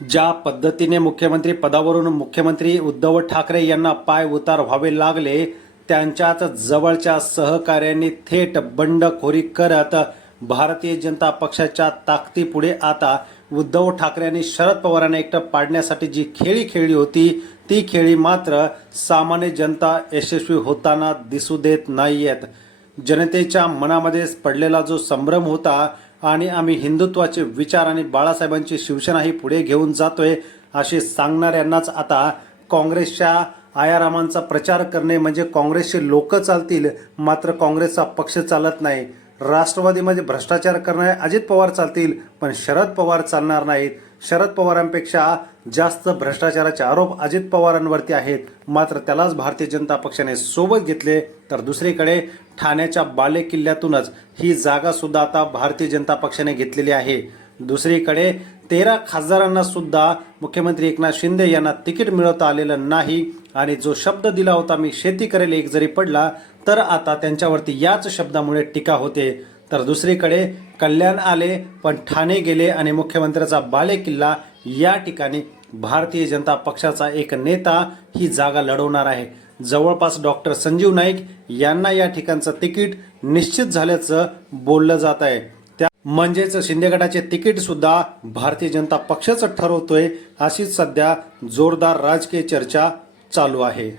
ज्या पद्धतीने मुख्यमंत्री पदावरून मुख्यमंत्री उद्धव ठाकरे यांना पाय उतार व्हावे लागले त्यांच्याच जवळच्या सहकार्यांनी थेट बंडखोरी करत भारतीय जनता पक्षाच्या ताकदीपुढे आता उद्धव ठाकरेंनी शरद पवारांना एकटं पाडण्यासाठी जी खेळी खेळली होती ती खेळी मात्र सामान्य जनता यशस्वी होताना दिसू देत नाहीयेत. जनतेच्या मनामध्ये पडलेला जो संभ्रम होता आणि आम्ही हिंदुत्वाचे विचार आणि बाळासाहेबांची शिवसेना ही पुढे घेऊन जातोय असे सांगणाऱ्यांनाच आता काँग्रेसच्या आयारामांचा प्रचार करणे म्हणजे काँग्रेसचे लोक चालतील मात्र काँग्रेसचा पक्ष चालत नाही. राष्ट्रवादीमध्ये भ्रष्टाचार करणारे अजित पवार चालतील पण शरद पवार चालणार नाहीत. शरद पवारांपेक्षा जास्त भ्रष्टाचाराचे आरोप अजित पवारांवरती आहेत. मात्र त्यालाच भारतीय जनता पक्षाने सोबत घेतले तर दुसरीकडे ठाण्याच्या बाले किल्ल्यातूनच ही जागा सुद्धा आता भारतीय जनता पक्षाने घेतलेली आहे. दुसरीकडे तेरा खासदारांना सुद्धा मुख्यमंत्री एकनाथ शिंदे यांना तिकीट मिळवता आलेलं नाही आणि जो शब्द दिला होता मी शेती करेल एक जरी पडला तर आता त्यांच्यावरती याच शब्दामुळे टीका होते. तर दुसरीकडे कल्याण आले पण ठाणे गेले आणि मुख्यमंत्र्याचा बालेकिल्ला या ठिकाणी भारतीय जनता पक्षाचा एक नेता ही जागा लढवणार आहे. जवळपास डॉक्टर संजीव नाईक यांना या ठिकाणचं तिकीट निश्चित झाल्याचं बोललं जात आहे. त्या म्हणजेच शिंदे गटाचे तिकीट सुद्धा भारतीय जनता पक्षच ठरवतोय अशीच सध्या जोरदार राजकीय चर्चा चालू आहे.